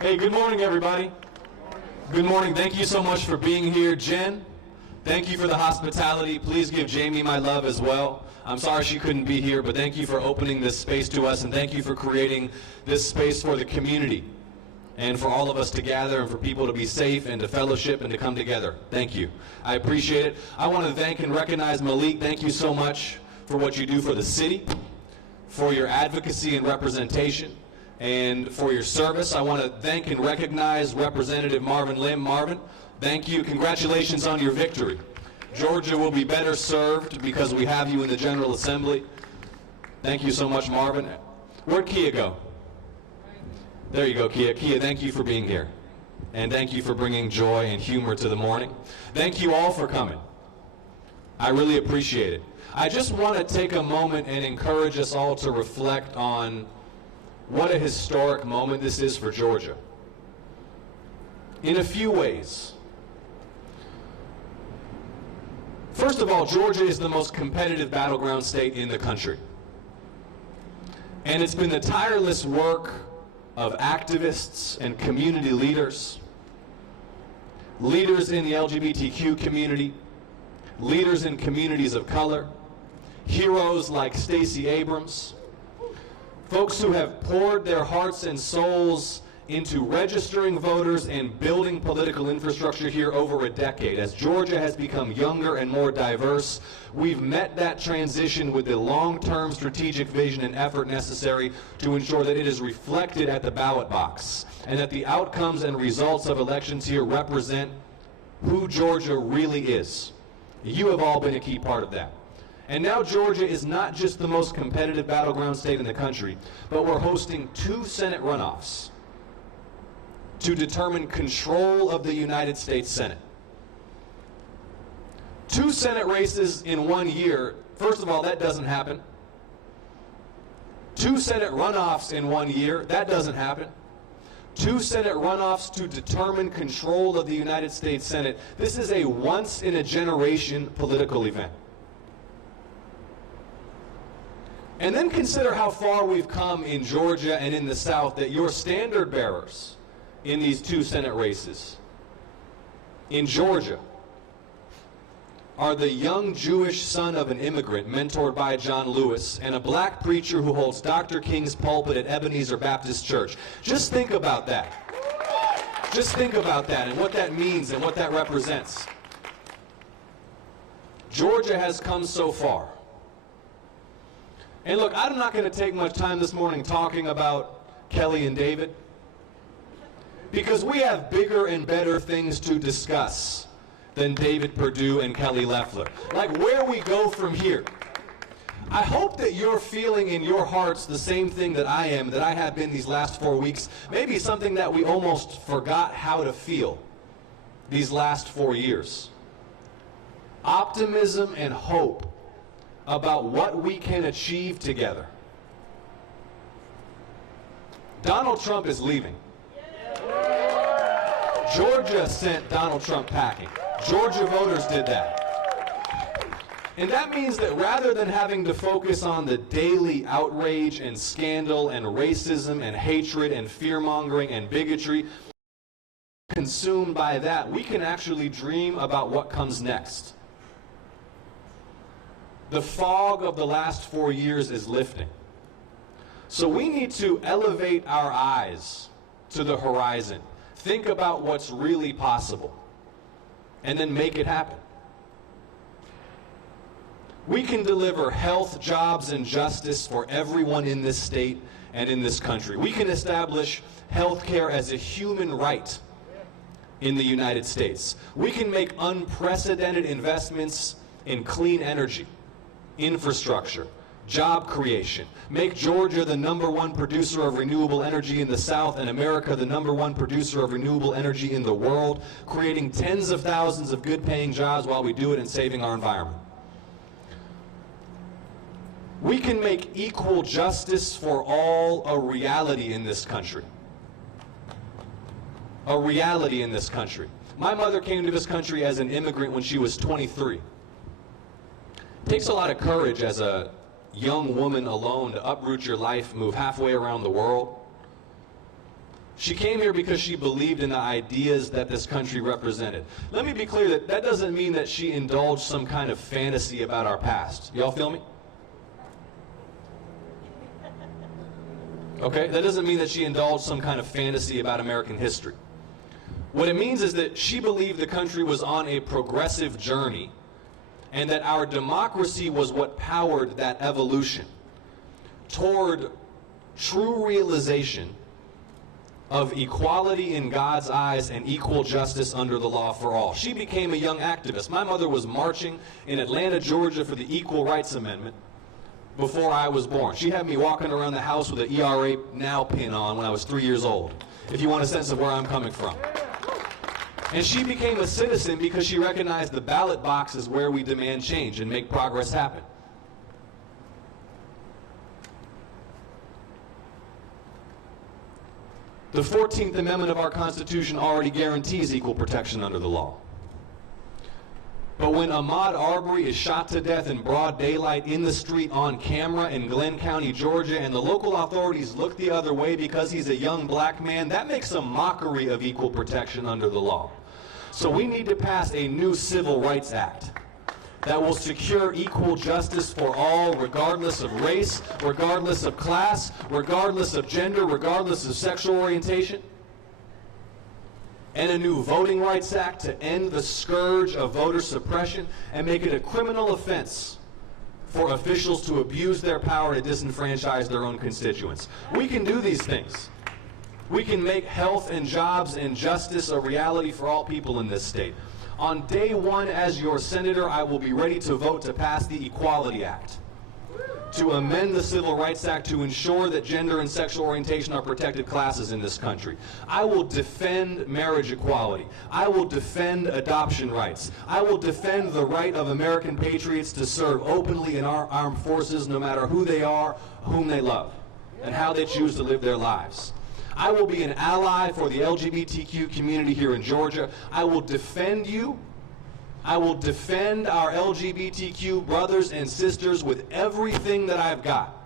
Hey, good morning, everybody. Good morning. Thank you so much for being here. Jen, thank you for the hospitality. Please give Jamie my love as well. I'm sorry she couldn't be here, but thank you for opening this space to us, and thank you for creating this space for the community and for all of us to gather and for people to be safe and to fellowship and to come together. Thank you. I appreciate it. I want to thank and recognize Malik. Thank you so much for what you do for the city, for your advocacy and representation, and for your service. I want to thank and recognize Representative Marvin Lim. Marvin, thank you. Congratulations on your victory. Georgia will be better served because we have you in the General Assembly. Thank you so much, Marvin. Where'd Kia go? There you go, Kia. Kia, thank you for being here. And thank you for bringing joy and humor to the morning. Thank you all for coming. I really appreciate it. I just want to take a moment and encourage us all to reflect on what a historic moment this is for Georgia. In a few ways. First of all, Georgia is the most competitive battleground state in the country. And it's been the tireless work of activists and community leaders, leaders in the LGBTQ community, leaders in communities of color, heroes like Stacey Abrams, folks who have poured their hearts and souls into registering voters and building political infrastructure here over a decade. As Georgia has become younger and more diverse, we've met that transition with the long-term strategic vision and effort necessary to ensure that it is reflected at the ballot box and that the outcomes and results of elections here represent who Georgia really is. You have all been a key part of that. And now Georgia is not just the most competitive battleground state in the country, but we're hosting 2 Senate runoffs to determine control of the United States Senate. 2 Senate races in 1 year, first of all, that doesn't happen. 2 Senate runoffs in 1 year, that doesn't happen. 2 Senate runoffs to determine control of the United States Senate. This is a once-in-a-generation political event. And then consider how far we've come in Georgia and in the South, that your standard bearers in these 2 Senate races in Georgia are the young Jewish son of an immigrant mentored by John Lewis and a black preacher who holds Dr. King's pulpit at Ebenezer Baptist Church. Just think about that. Just think about that and what that means and what that represents. Georgia has come so far. And look, I'm not going to take much time this morning talking about Kelly and David, because we have bigger and better things to discuss than David Perdue and Kelly Loeffler. Like where we go from here. I hope that you're feeling in your hearts the same thing that I am, that I have been these last 4 weeks, maybe something that we almost forgot how to feel these last 4 years. Optimism and hope about what we can achieve together. Donald Trump is leaving. Georgia sent Donald Trump packing. Georgia voters did that. And that means that rather than having to focus on the daily outrage and scandal and racism and hatred and fear-mongering and bigotry, consumed by that, we can actually dream about what comes next. The fog of the last 4 years is lifting. So we need to elevate our eyes to the horizon. Think about what's really possible, and then make it happen. We can deliver health, jobs, and justice for everyone in this state and in this country. We can establish health care as a human right in the United States. We can make unprecedented investments in clean energy, infrastructure, job creation, make Georgia the #1 producer of renewable energy in the South and America the #1 producer of renewable energy in the world, creating tens of thousands of good-paying jobs while we do it and saving our environment. We can make equal justice for all a reality in this country. A reality in this country. My mother came to this country as an immigrant when she was 23. It takes a lot of courage as a young woman alone to uproot your life, move halfway around the world. She came here because she believed in the ideas that this country represented. Let me be clear that that doesn't mean that she indulged some kind of fantasy about our past. Y'all feel me? Okay, that doesn't mean that she indulged some kind of fantasy about American history. What it means is that she believed the country was on a progressive journey and that our democracy was what powered that evolution toward true realization of equality in God's eyes and equal justice under the law for all. She became a young activist. My mother was marching in Atlanta, Georgia for the Equal Rights Amendment before I was born. She had me walking around the house with an ERA Now pin on when I was 3 years old, if you want a sense of where I'm coming from. And she became a citizen because she recognized the ballot box is where we demand change and make progress happen. The 14th Amendment of our Constitution already guarantees equal protection under the law. But when Ahmaud Arbery is shot to death in broad daylight in the street on camera in Glenn County, Georgia, and the local authorities look the other way because he's a young black man, that makes a mockery of equal protection under the law. So we need to pass a new Civil Rights Act that will secure equal justice for all, regardless of race, regardless of class, regardless of gender, regardless of sexual orientation. And a new Voting Rights Act to end the scourge of voter suppression and make it a criminal offense for officials to abuse their power to disenfranchise their own constituents. We can do these things. We can make health and jobs and justice a reality for all people in this state. On day one as your senator, I will be ready to vote to pass the Equality Act, to amend the Civil Rights Act to ensure that gender and sexual orientation are protected classes in this country. I will defend marriage equality. I will defend adoption rights. I will defend the right of American patriots to serve openly in our armed forces no matter who they are, whom they love, and how they choose to live their lives. I will be an ally for the LGBTQ community here in Georgia. I will defend you. I will defend our LGBTQ brothers and sisters with everything that I've got.